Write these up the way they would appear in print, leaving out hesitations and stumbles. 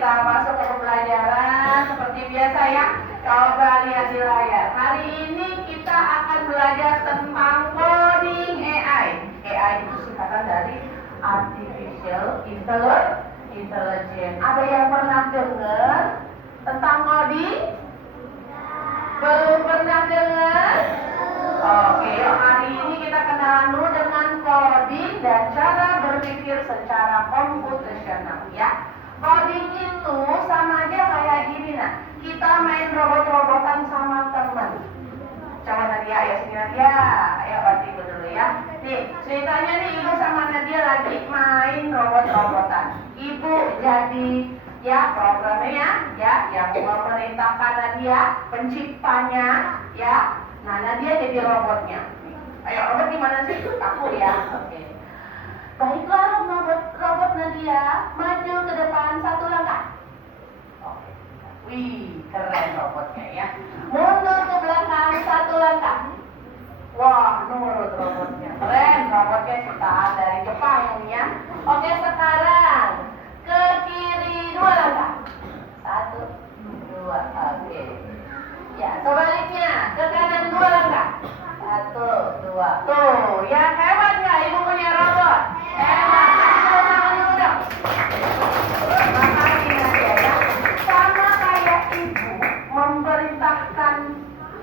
kita masuk ke pembelajaran seperti biasa ya. Coba lihat di layar. Hari ini kita akan belajar tentang coding AI. AI itu singkatan dari Artificial Intelligence. Ada yang pernah dengar tentang coding? Belum pernah dengar? Oke, yuk hari ini kita kenalan dulu dengan coding dan cara berpikir secara komputasional ya. Coding itu sama aja kayak gini nah. Kita main robot-robotan sama teman. Coba Nadia, ayo sini Nadia. Ayo bantu dulu ya. Nih, ceritanya nih Ibu sama Nadia lagi main robot-robotan. Ibu jadi ya programnya ya yang memerintahkan Nadia, penciptanya ya. Nah, Nadia jadi robotnya. Ayo, robot gimana sih? Aku ya. Oke. Baiklah, robot Nadia, maju ke depan satu langkah. Oke. Wih, keren robotnya ya. Mundur ke belakang satu langkah. Wah, nurut robotnya. Keren, robotnya ciptaan dari Jepang ya. Oke, sekarang ke kiri dua langkah. Satu, dua, oke. Ya, sebaliknya ke kanan dua langkah. Satu, dua. Tuh, ya hebat nggak Ibu punya robot? Hebat. Makasih Nadia ya. Sama kayak Ibu memerintahkan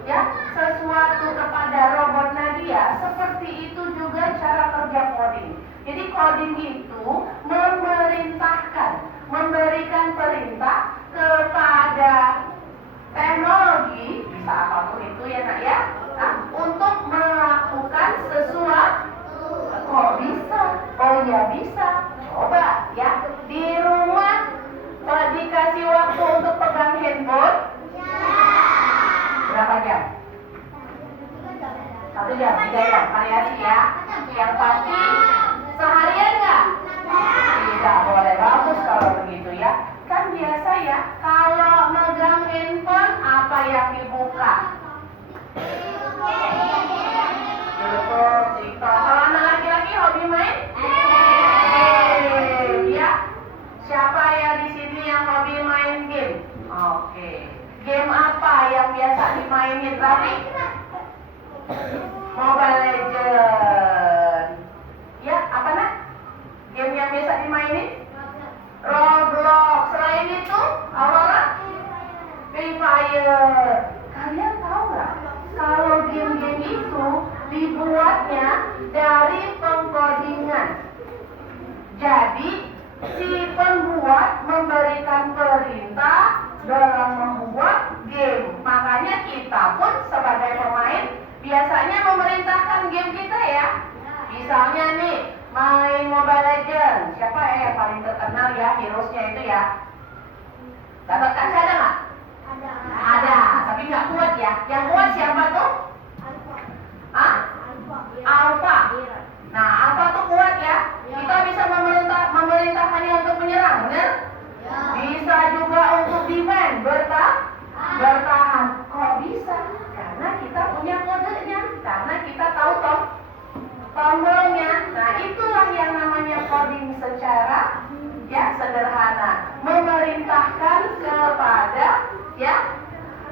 ya sesuatu kepada robot Nadia, seperti itu juga cara kerja coding. Jadi coding itu memerintahkan, memberikan perintah kepada teknologi, bisa apapun itu ya nak ya, nah, untuk melakukan sesuatu. Kok bisa? Oh ya bisa. Coba ya, di rumah dikasih waktu untuk pegang handphone berapa jam? 1 jam, 3 jam, variasi ya. Yang pasti seharian nggak? Tidak boleh, bagus kalau begitu ya. Kan biasa ya, kalau megang handphone apa yang dibuka? YouTube, TikTok. Kalau anak laki-laki hobi main? Game ya. Siapa ya di sini yang hobi main game? Oke. Game apa yang biasa dimainin Rafi? Mobile Legends. Ya, apa nak? Game yang biasa dimainin? Roblox. Selain itu, Aurora? Free Fire. Kalian tahu nggak? Kalau game-game itu dibuatnya dari pengkodingan. Jadi, si pembuat memberikan perintah dalam membuat game. Makanya kita pun sebagai pemain biasanya memerintahkan game kita ya. Misalnya nih, main Mobile Legends. Siapa yang paling terkenal ya, hero-nya itu ya? Gatot Kaca ada nggak? Ada, tapi nggak kuat ya. Yang kuat siapa tuh? Hah? Alpha. Nah, Alpha tuh kuat ya. Kita bisa memerintahkannya untuk menyerang, benar? Bisa juga untuk defend, bertahan. Kok bisa? Karena kita punya kodenya. Karena kita tahu tombolnya. Nah, itulah yang namanya coding secara ya sederhana. Memerintahkan kepada ya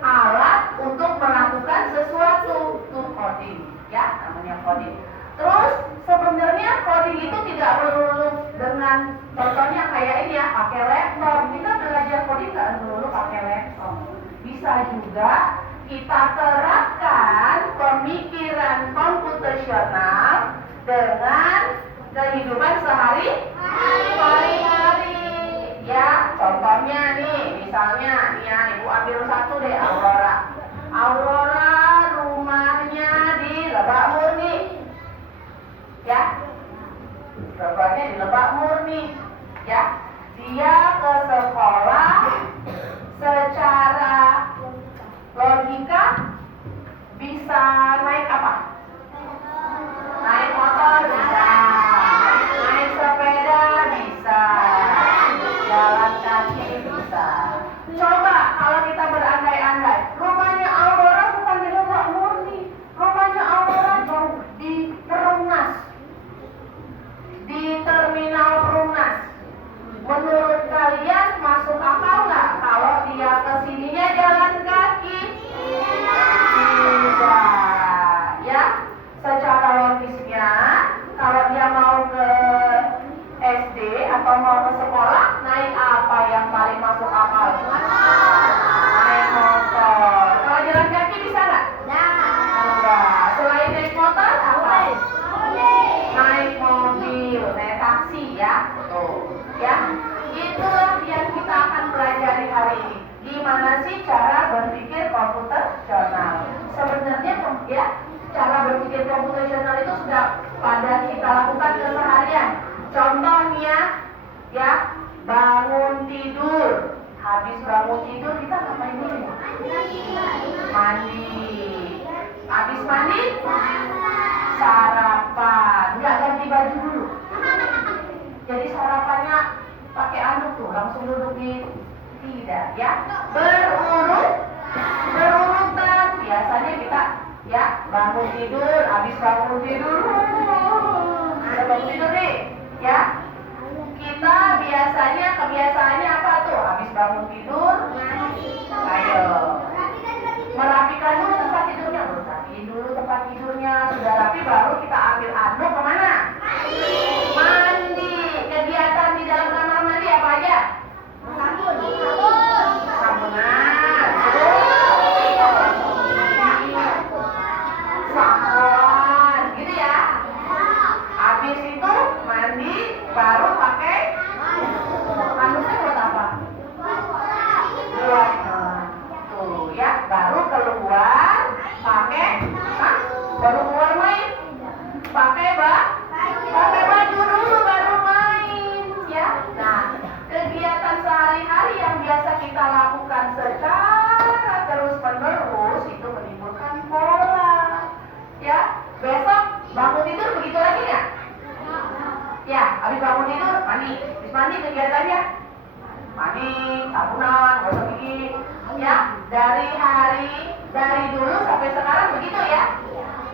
alat untuk melakukan sesuatu. Itu coding ya, namanya coding. Terus sebenarnya coding itu tidak melulu dengan contohnya kayak ini ya, pakai laptop. Kita belajar coding nggak melulu pakai laptop. Bisa juga kita terapkan pemikiran komputasional dengan kehidupan sehari-hari. Ya, contohnya nih, misalnya nih ya, Ibu ambil satu deh, Aurora. Aurora rumahnya di Lebak Murni. Ya, rumahnya di Lebak Murni. Ya, dia ke sekolah secara logika bisa naik apa? Naik motor bisa, naik sepeda bisa, jalan kaki bisa. Coba kalau kita berandai-andai, rumahnya Aurora bukan di Lebak Murni, rumahnya Aurora jauh di Perumnas, di terminal Perumnas. Menurut kalian masuk apa gimana sih cara berpikir komputasional. Sebenarnya ya, cara berpikir komputasional itu sudah pada kita lakukan keseharian. Contohnya ya, bangun tidur. Habis bangun tidur kita ngapain dulu? Mandi. Habis mandi? Sarapan. Nggak ganti baju dulu. Jadi sarapannya pakai anduk tuh, langsung duduk di tidak ya. Berurutan. Biasanya kita ya bangun tidur, habis bangun tidur. Sudah bangun tidur nih, ya. Kita biasanya kebiasaannya apa tuh? Habis bangun tidur, ayo merapikan dulu tempat tidurnya. Rapiin dulu tempat tidurnya. Sudah rapi baru kita ambil anduk kemana? Mandi. Kegiatan di dalam kamar mandi apa aja? Sabunan. Sabun, gitu ya. Habis itu mandi baru pakai anduknya buat apa? Buat tuh ya, baru keluar pakai baru keluar main pakai baju dulu baru main ya. Nah, kegiatan sehari-hari yang biasa kita lakukan secara terus-menerus itu menimbulkan pola ya. Besok bangun tidur begitu lagi nggak? Ya, habis bangun tidur mandi. Habis mandi kegiatannya mandi, sabunan, gosok gigi ya. Dari dulu sampai sekarang begitu ya.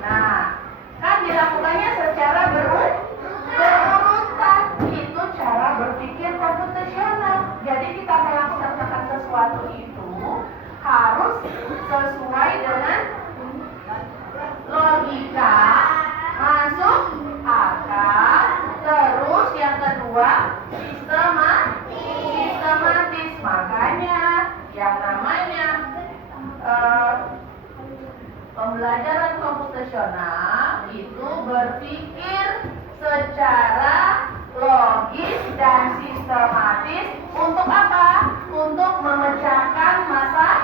Nah, kan dilakukannya secara berurutan. Itu cara berpikir komputasional. Jadi kita melaksanakan sesuatu itu harus sesuai dengan logika, masuk akal. Terus yang kedua sistematis. Makanya yang namanya pembelajaran komputasional itu berpikir secara logis dan sistematis. Untuk apa? Untuk memecahkan masalah.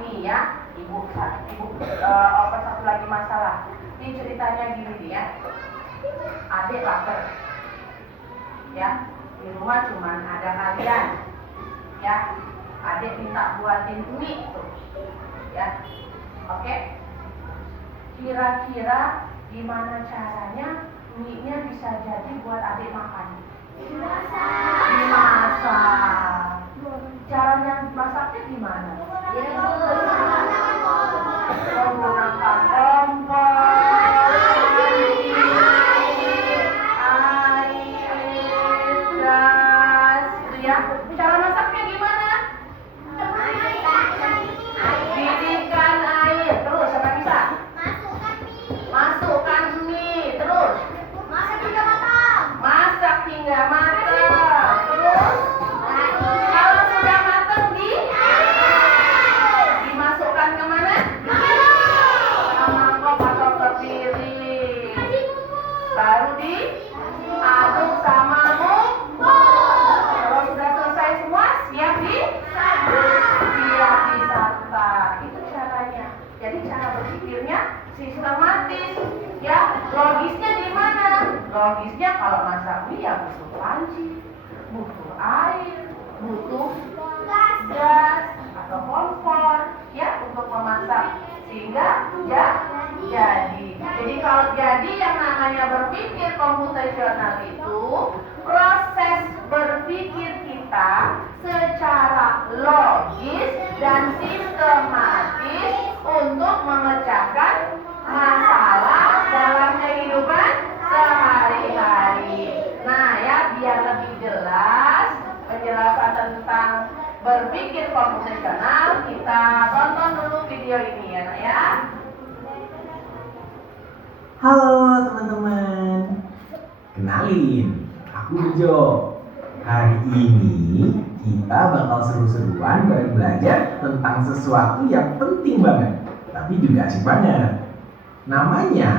Nih ya, ibu apa satu lagi masalah. Ini ceritanya gini nih ya. Adik lapar. Ya, di rumah cuman ada kalian. Ya, adik minta buatin mie tuh. Ya, oke. Kira-kira gimana caranya mie-nya bisa jadi buat adik makan? Dimasak. Caranya masaknya gimana? Menggunakan kompor, air, gas, ya. Cara masaknya gimana? Didihkan air, terus apa bisa? Masukkan mie, terus masak hingga matang. Terus kalau sudah matang dimasukkan kemana? Ke mangkok atau ke piring. Baru diaduk sama bumbu. Kalau sudah selesai semua, siap disantap. Itu caranya. Jadi cara berpikirnya sistematis. Ya, logisnya di mana? Logisnya kalau masak mie ya butuh panci, butuh air, butuh gas atau kompor ya untuk memasak sehingga ya jadi. Jadi kalau jadi yang namanya berpikir komputasional itu proses berpikir kita secara logis dan sistematis untuk memecahkan masalah dalam kehidupan sehari-hari. Nah ya, biar lebih jelas penjelasan tentang berpikir komputasional, kita tonton dulu video ini ya nak ya. Halo teman-teman, kenalin, aku Bejo. Hari ini kita bakal seru-seruan bareng belajar tentang sesuatu yang penting banget, tapi juga asik banget. Namanya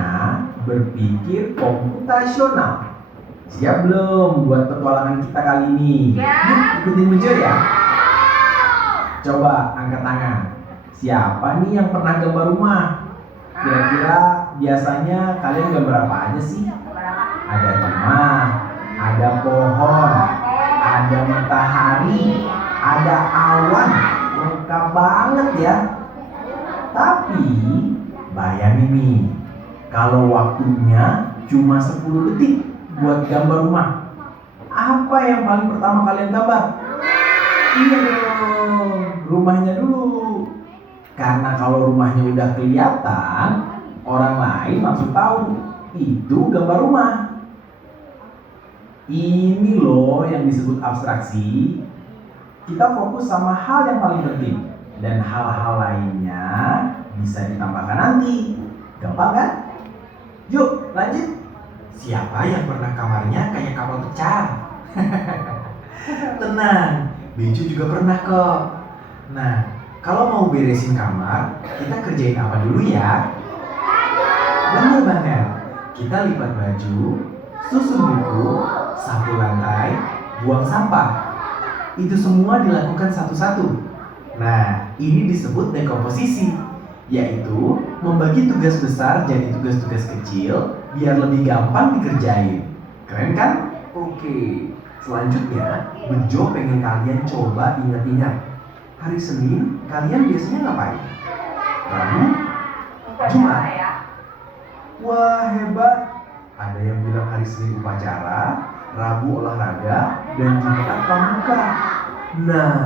berpikir komputasional. Siap belum buat petualangan kita kali ini? Ya. Yuk ikutin Bejo ya. Coba angkat tangan. Siapa nih yang pernah gambar rumah? Kira-kira biasanya kalian gambar apa aja sih? Ada rumah, ada pohon, ada matahari, ada awan. Lengkap banget ya. Tapi bayangin nih, kalau waktunya cuma 10 detik buat gambar rumah, apa yang paling pertama kalian gambar? Iya dong, rumahnya dulu. Karena kalau rumahnya udah kelihatan, orang lain langsung tahu itu gambar rumah. Ini loh yang disebut abstraksi. Kita fokus sama hal yang paling penting, dan hal-hal lainnya bisa ditambahkan nanti. Gampang kan? Yuk lanjut. Siapa yang pernah kamarnya kayak kapal pecah? Tenang, Bencu juga pernah kok. Nah, kalau mau beresin kamar, kita kerjain apa dulu ya? Bener banget. Kita lipat baju, susun buku, sapu lantai, buang sampah. Itu semua dilakukan satu-satu. Nah, ini disebut dekomposisi, yaitu membagi tugas besar jadi tugas-tugas kecil biar lebih gampang dikerjain. Keren kan? Oke, selanjutnya Bejo pengen kalian coba ingat-ingat. Hari Senin kalian biasanya ngapain? Rabu? Jumat? Wah, hebat. Ada yang bilang hari Senin upacara, Rabu olahraga, dan Jumat pramuka. Nah,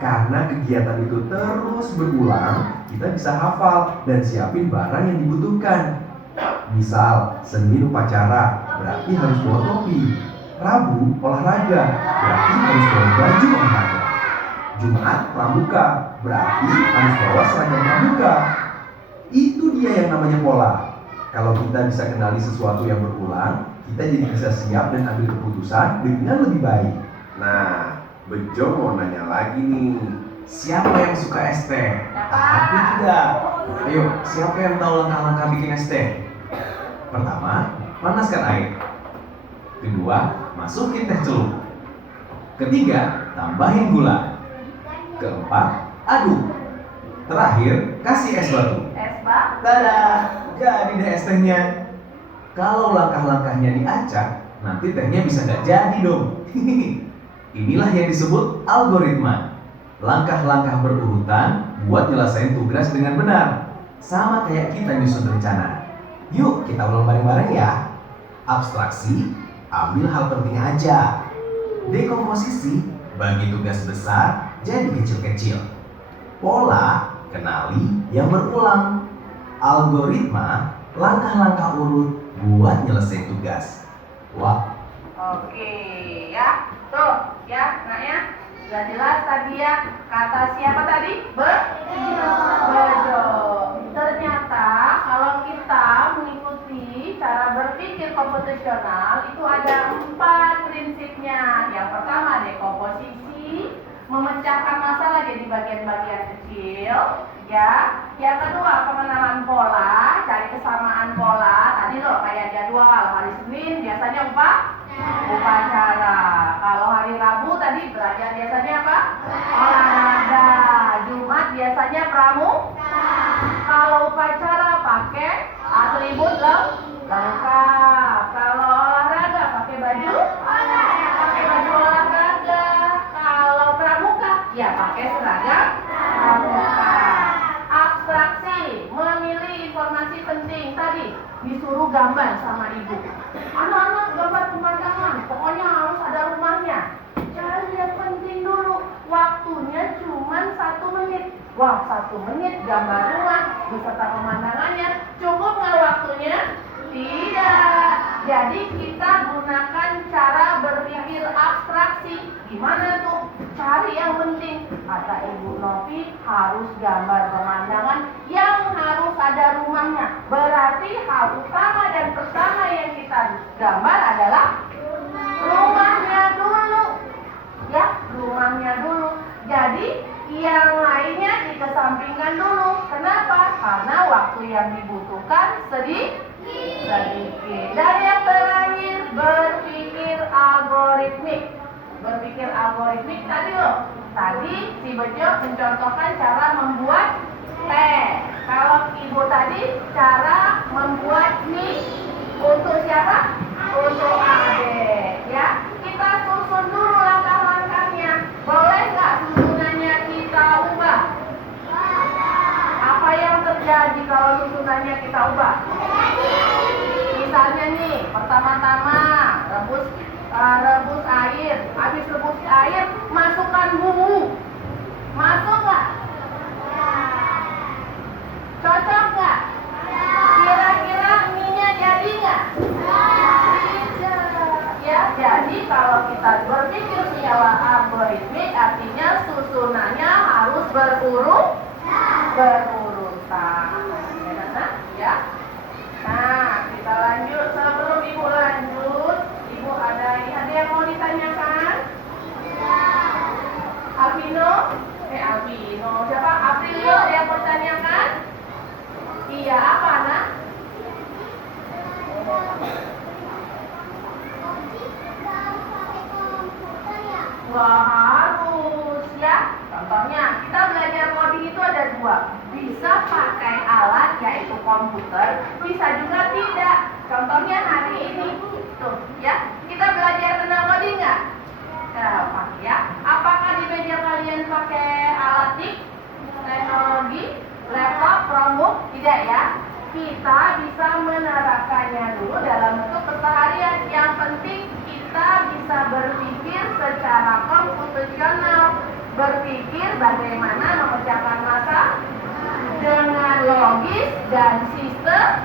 karena kegiatan itu terus berulang, kita bisa hafal dan siapin barang yang dibutuhkan. Misal, Senin upacara, berarti harus bawa topi. Rabu olahraga, berarti harus bawa baju olahraga. Jumat pramuka, berarti harus bawa seragam pramuka. Itu dia yang namanya pola. Kalau kita bisa kenali sesuatu yang berulang, kita jadi bisa siap dan ambil keputusan dengan lebih baik. Nah, Bejo mau nanya lagi nih. Siapa yang suka es teh? Aku tidak. Ayo, siapa yang tahu langkah-langkah bikin es teh? Pertama, panaskan air. Kedua, masukin teh celup. Ketiga, tambahin gula. Keempat, aduk. Terakhir, kasih es batu. Tada! Jadi deh es tehnya. Kalau langkah-langkahnya diacak, nanti tehnya bisa nggak jadi dong. Inilah yang disebut algoritma. Langkah-langkah berurutan buat nyelesain tugas dengan benar. Sama kayak kita nyusun rencana. Yuk kita ulang bareng-bareng ya. Abstraksi, ambil hal penting aja. Dekomposisi, bagi tugas besar jadi kecil-kecil. Pola, kenali yang berulang. Algoritma, langkah-langkah urut buat nyelesain tugas. Wah. Oke ya, tuh ya naknya sudah jelas tadi ya. Kata siapa tadi? Bejo. Ternyata kalau kita mengikuti cara berpikir komputasional itu ada 4 prinsipnya. Yang pertama dekomposisi, memecahkan masalah jadi bagian-bagian kecil. Ya, yang kedua pengenalan pola, cari kesamaan pola. Tadi loh kayak jadwal hari Senin biasanya upacara. Kalau hari Rabu tadi belajar biasanya apa? Olahraga. Jumat biasanya pramuka. Kalau upacara pakai atribut lengkap. Kalau olahraga pakai baju olahraga. Kalau pramuka ya pakai seragam pramuka. Abstraksi, memilih informasi penting. Tadi disuruh gambar sama ibu. Anak-anak gambar pemandangan, pokoknya harus ada rumahnya. Cari yang penting dulu. Waktunya cuma 1 menit. Wah, 1 menit gambar rumah beserta pemandangannya. Cukup nggak waktunya? Tidak. Jadi kita gunakan cara berpikir abstraksi. Gimana tuh? Cari yang penting. Kata Ibu Novi, harus gambar pemandangan yang harus ada rumahnya. Berarti hal utama dan pertama yang kita gambar adalah rumahnya dulu. Ya, rumahnya dulu. Jadi yang lainnya dikesampingkan dulu. Kenapa? Karena waktu yang dibutuhkan sedikit. Dan yang terakhir, berpikir algoritmik. Berpikir berpikir algoritmik tadi loh. Tadi si Bejo mencontohkan cara membuat teh. Kalau Ibu tadi cara membuat mie. Untuk siapa? Untuk adik. Ya, kita susun dulu langkah-langkahnya. Boleh nggak susunannya kita ubah? Apa yang terjadi kalau susunannya kita ubah? Misalnya nih, pertama-tama rebus air. Habis rebus air, masukkan bumbu. Masuk nggak? Cocok nggak? Kira-kira mie-nya jadi nggak? Tidak. Ya, jadi kalau kita berpikir secara algoritmik, artinya susunannya harus berurutan. Ya. Nah, kita lanjut. Sebelum Ibu lanjut, Ibu ada yang mau ditanyakan? Alvino? Alvino. Siapa? Aprilio yang mau ditanyakan? Iya, apa nak? Nggak harus ya. Contohnya, kita belajar coding itu ada dua. Bisa pakai alat yaitu komputer, bisa juga tidak. Contohnya hari ini, tuh ya. Kita belajar tentang coding nggak? Ya. Apakah di meja kalian pakai alat TIK, teknologi, laptop, Chromebook? Tidak ya. Kita bisa menerapkannya dulu dalam bentuk keseharian. Yang penting kita bisa berpikir secara komputasional, berpikir bagaimana memecahkan masalah dengan logis dan sistematis.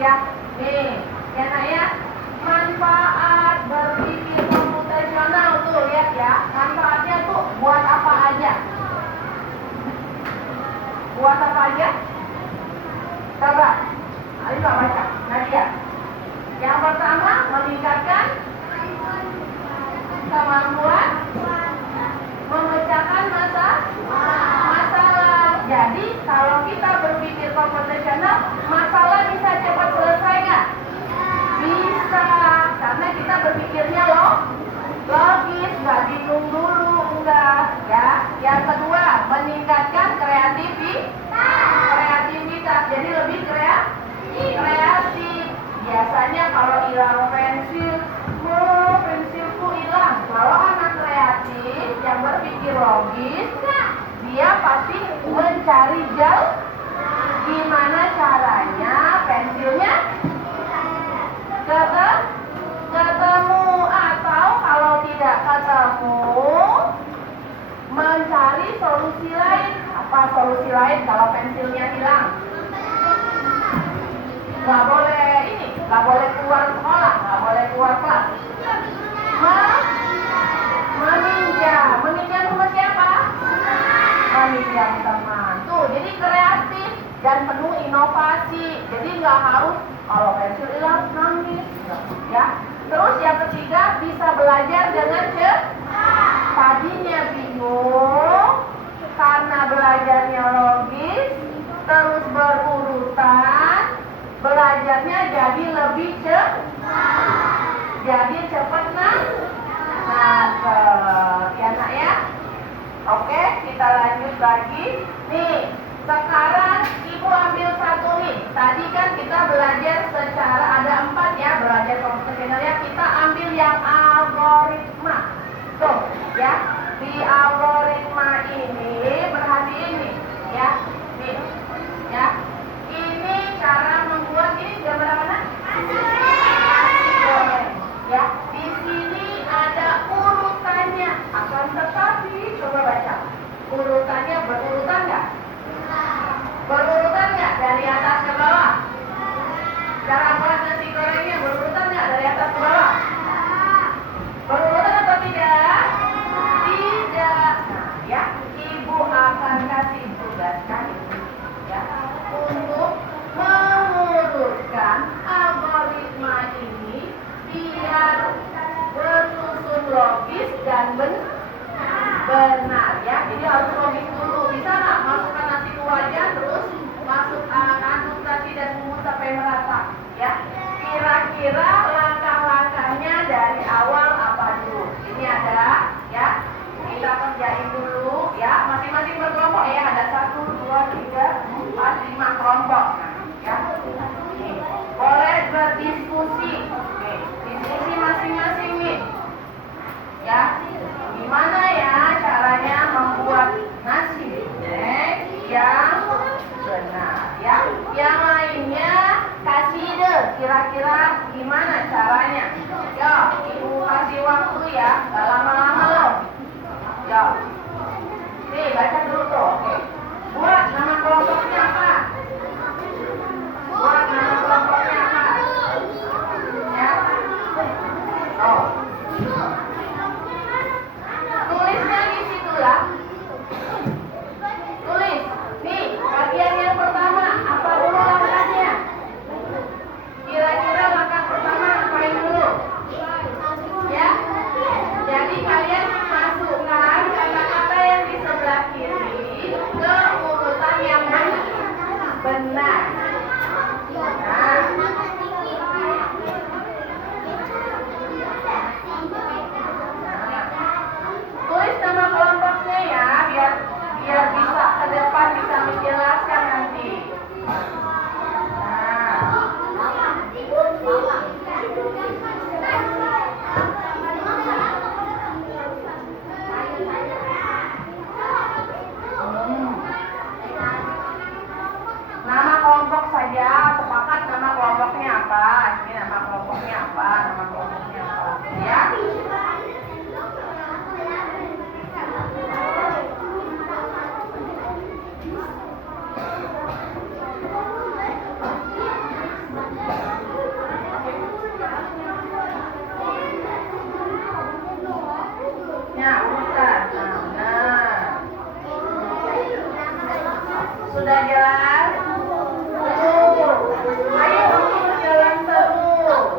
Ya, nih, ya nak ya. Manfaat berpikir komputasional tuh lihat ya. Manfaatnya tuh buat apa aja? Buat apa aja? Coba, ayo baca. Nadia. Yang pertama, meningkatkan kemampuan memecahkan masalah. Jadi, kalau kita berpikir komputasional, masalah bisa cepat selesai nggak? Bisa, karena kita berpikirnya logis, nggak bingung dulu, enggak. Ya. Yang kedua, meningkatkan kreativitas. Jadi lebih kreatif. Biasanya kalau hilang pensilku hilang. Kalau anak kreatif yang berpikir logis, dia pasti mencari jauh gimana caranya pensilnya ketemu, atau kalau tidak ketemu mencari solusi lain. Apa solusi lain kalau pensilnya hilang? Nggak boleh keluar sekolah, nggak boleh keluar kelas. Meminjam sama siapa? Meminjam teman. Tuh, jadi kreatif dan penuh inovasi. Jadi nggak harus kalau pensil hilang nangis, ya. Terus yang ketiga, bisa belajar dengan cepat. Tadinya bingung karena belajarnya logis, terus berurutan, belajarnya jadi lebih cepat. Jadi cepat ya nak ya. Oke, kita lanjut lagi. Nih, sekarang Ibu ambil satu nih. Tadi kan kita belajar secara ada 4 ya, belajar komputasional ya. Kita ambil yang algoritma. Tuh, ya. Di algoritma ini perhatiin nih, ya. Nih, ya. Ini cara membuat ini gambar mana? Nasi goreng. Ya, di sini ada urutannya. Akan tetapi coba baca. Urutannya berurutan nggak? Berurutan nggak dari atas ke bawah? Cara buat nasi gorengnya berurutan nggak dari atas ke bawah? Berurutan atau tidak? Tidak. Nah, ya, Ibu akan kasih tugas ya, untuk mengurutkan algoritma ini biar bersusun logis dan benar ya. Jadi harus logis dulu. Bisa nggak masukkan nasi ke wajan terus masuk aduk nasi dan bumbu sampai merata ya. Kira-kira langkah-langkahnya dari awal apa dulu? Gimana ya caranya membuat nasi bebek yang benar ya? Yang lainnya kasih ide, kira-kira gimana caranya? Yo, ibu kasih waktu ya, gak lama-lama loh. Yo, nih baca dulu tuh. Oke. Buat nama kelompoknya apa? Buat nama kelompoknya apa? Ya. Oh. Tulisnya di situ ya. Tulis. Nih, bagian yang pertama apa dulu langkahnya? Kira-kira langkah pertama apain dulu? Ya. Jadi kalian masukkan kata-kata yang di sebelah kiri ke urutan yang benar. Nah. Tulis nama kelompoknya ya, biar bisa ke depan bisa menjelaskan nanti. Nama kelompok saja, sepakat nama kelompoknya apa? Ini nama kelompoknya apa? Nama kelompoknya apa? Ya. Ya, urutan. Nah. Sudah jelas? Ayo jalan terus.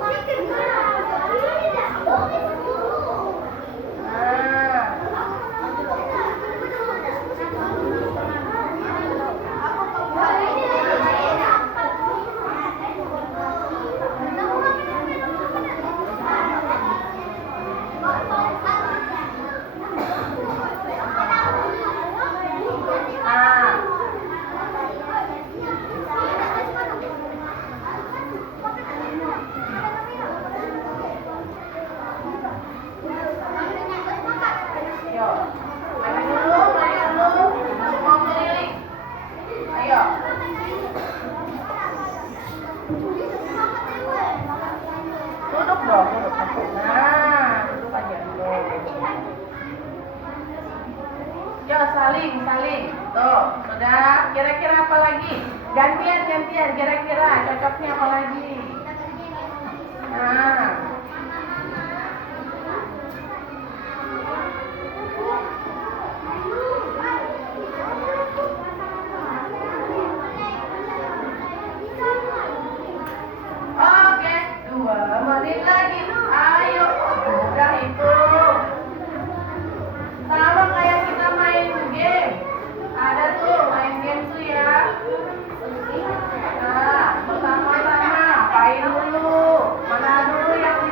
Duduk dong, duduk. Nah, duduk aja dulu. Yo, saling. Tuh, sudah. Kira-kira apa lagi? Gantian. Kira-kira cocoknya apa lagi? Nah. Oke, 2 menit lagi. Ayo, udah itu. Sama kayak kita main game. Ada tuh main game tuh ya. Nah, pertama-tama apain dulu? Mana dulu yang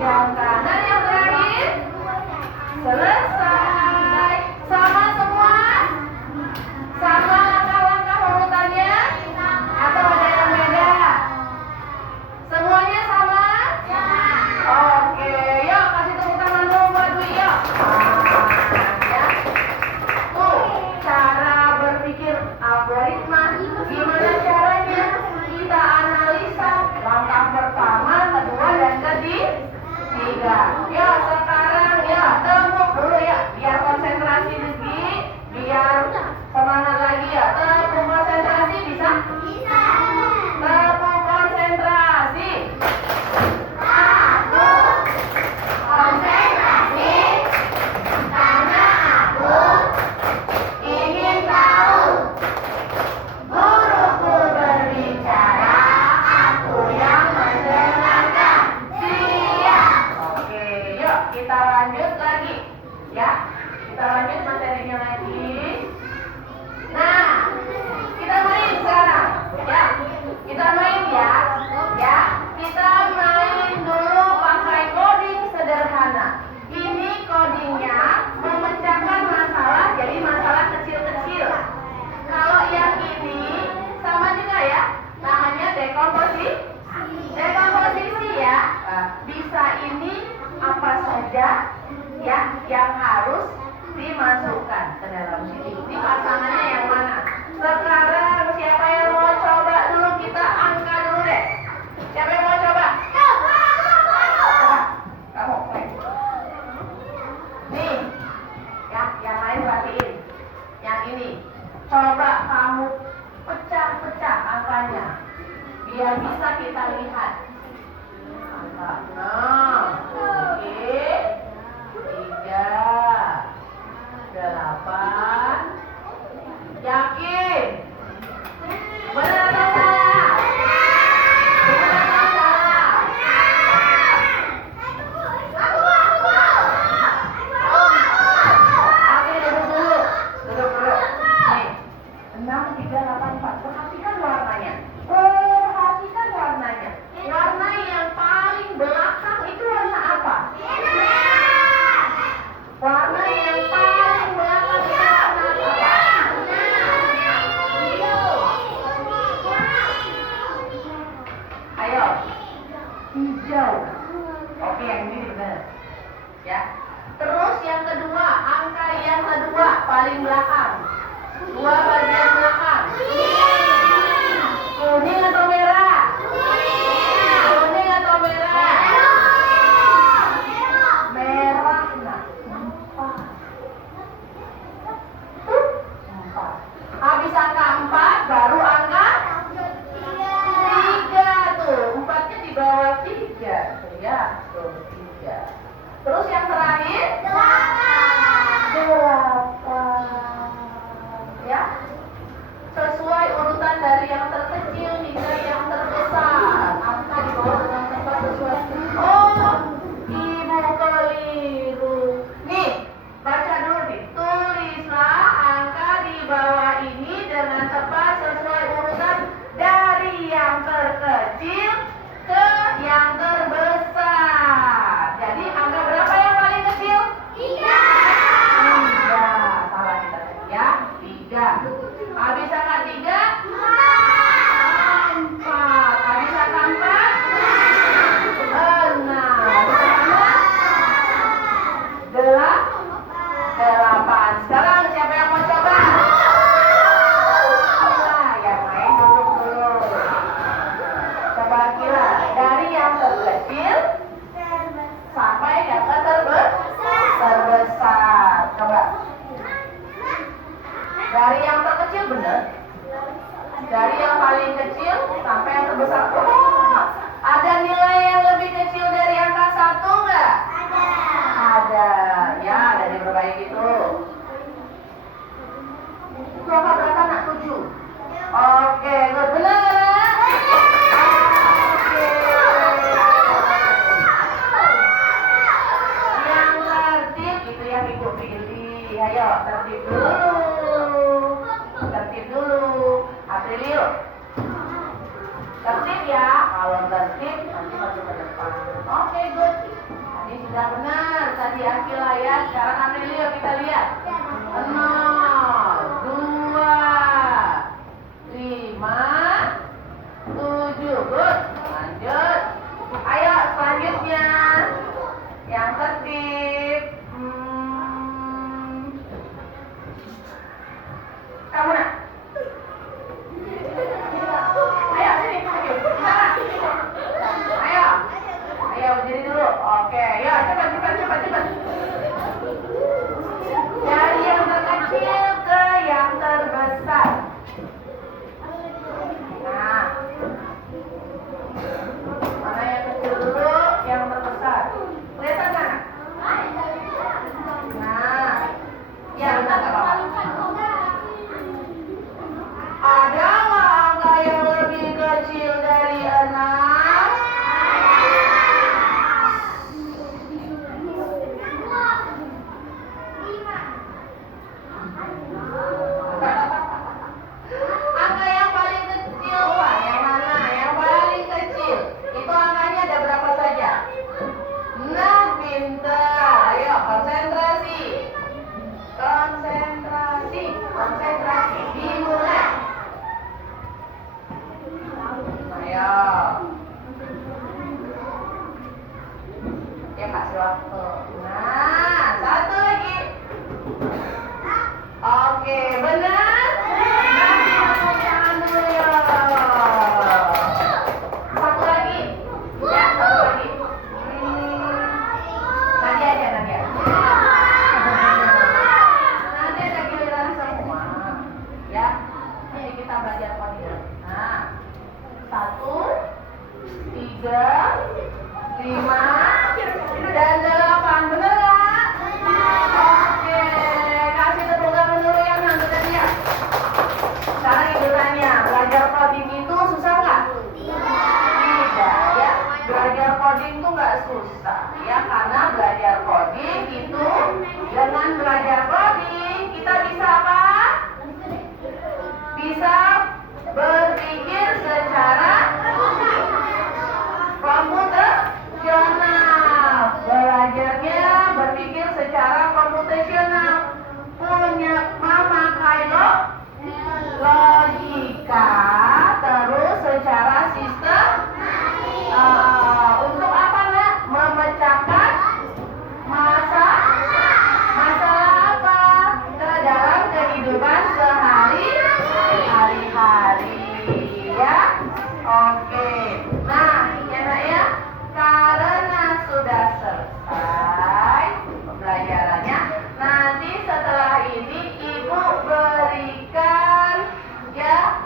Yang kanan yang terakhir. Selesai. Sama semua? Sama langkah-langkah urutannya? Atau ada yang beda? Semuanya sama? Oke, yuk kasih tepuk tangan dulu buat Dwi, yuk. Ya. Tuh, cara berpikir algoritma. Gimana caranya? Kita analisa langkah pertama, kedua, dan ketiga. Yuk, sekarang ya tepuk dulu ya, biar konsentrasi Rizky, biar semangat lagi ya. Tepuk konsentrasi bisa? Bisa. Tepuk konsentrasi. Aku konsentrasi karena aku ingin tahu. Guruku berbicara, aku yang mendengarkan. Siap. Oke, yuk kita lanjut lagi. Ya, kita lanjut materinya lagi. Nah, kita main sekarang. Ya, kita main ya. Ya, kita main dulu pakai coding sederhana. Ini codingnya memecahkan masalah jadi masalah kecil-kecil. Kalau yang ini sama juga ya, namanya dekomposisi. Dekomposisi ya, bisa ini apa saja ya yang harus dimasukkan ke dalam sini. Ini pasangannya yang mana? Sekarang siapa yang mau coba dulu? Kita angka dulu deh. Siapa yang mau coba? Coba. Kamu. Nih, ya, yang lain perhatiin. Yang ini, coba kamu pecah-pecah angkanya, biar bisa kita lihat. Angka 6, oke, 3, 8. Yakin? Benar atau salah? Benar atau salah? Oke, duduk dulu. Duduk dulu. Nih, 6, 3, 8, 4. Perhatikan warnanya. Perhatikan warnanya. Warna yang paling belakang itu warna apa? Warna yang paling belakang itu warna apa? Ayo. Hijau. Oke, yang ini benar. Ya. Terus yang kedua, angka yang kedua paling belakang. 2 bagian belakang. Kuning atau merah? Kuning atau merah? Merah. Nah, 4. Habis angka 4 baru angka 3 tuh. 4-nya di bawah 3. Ya, tuh 3. Terus yang terakhir 8. Ya. Sesuai urutan dari yang terkecil hingga yang terbesar. Angka di bawah dengan tepat sesuai. Oh, ibu keliru. Nih, baca dulu nih. Tulislah angka di bawah ini dengan tepat sesuai urutan dari yang terkecil ke yang terbesar. Jadi angka berapa yang paling kecil? 3. 3. Salah kita tadi ya. 3. Habis angka 3? 4. Habis angka 4? 6. Habis angka 8. Sekarang siapa yang mau coba? Nah, yang lain duduk dulu. Coba kira dari yang terkecil sampai yang terbesar. Coba. Dari yang terkecil benar. Dari yang paling kecil sampai yang terbesar. Oh, ada nilai yang lebih kecil dari angka 1 nggak? Ada. Ya, ada diperbaiki itu. Itu angka berapa nak? 7. Oke, good. Benar. Oke. Yang tertib itu yang ibu pilih. Ayo, tertib dulu. Tertib dulu. Aprilio. Tertib ya. Kalau tertib nanti maju ke depan. Oke, good. Sudah benar, tadi Akila ya. Sekarang Amelia kita lihat. 0, 2, 5, 7. Good. Lanjut. Ayo selanjutnya. Yang tertib. Kamu nak? Ayo sini. Ayo. Sana. Ayo. Ayo berdiri dulu. Oke. Ya cepat. Dari yang terkecil ke yang terbesar. Nah. Mana yang kecil dulu, yang terbesar. Kelihatan kan? Nah. Ya benar nggak apa-apa. Ada nggak angka yang lebih kecil dari 6? Angka yang paling kecil Pak, yang mana? Yang paling kecil. Itu angkanya ada berapa saja? Nah, pintar. Ayo, konsentrasi. Dimulai. Ayo. Ya, kasih waktu. Nah, satu lagi. Oke, benar? Kasih tepuk tangan dulu ya. Satu lagi. Ya, satu lagi. Nanti aja. Nanti ada giliran semua. Ya, nanti kita belajar kode. Nah, 1, 3, 5, dan 8. Bener nggak? Oke, kasih tepuk tangan dulu yang anggota dia. Sekarang ibu tanya, belajar coding itu susah nggak? Tidak ya, belajar coding itu nggak susah ya, karena belajar coding itu dengan belajar coding kita bisa apa? Bisa berpikir secara komputasional. Belajarnya berpikir secara komputasional. Punya memakai logika, terus secara sistem. Untuk apa nak? Memecahkan masalah apa? Ke dalam kehidupan sehari-hari ya. Oke. Nah, ya nak ya. Karena sudah selesai pembelajarannya, nanti setelah ini ibu berikan ya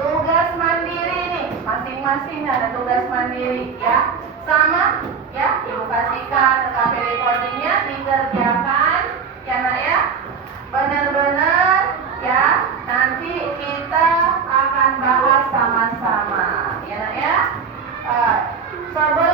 tugas mandiri nih. Masing-masing ada tugas mandiri ya. Sama ya, ibu kasihkan ke KPD codingnya dikerjakan ya nak ya. Benar-benar ya. Nanti kita akan bahas sama-sama ya nak ya. Sebelum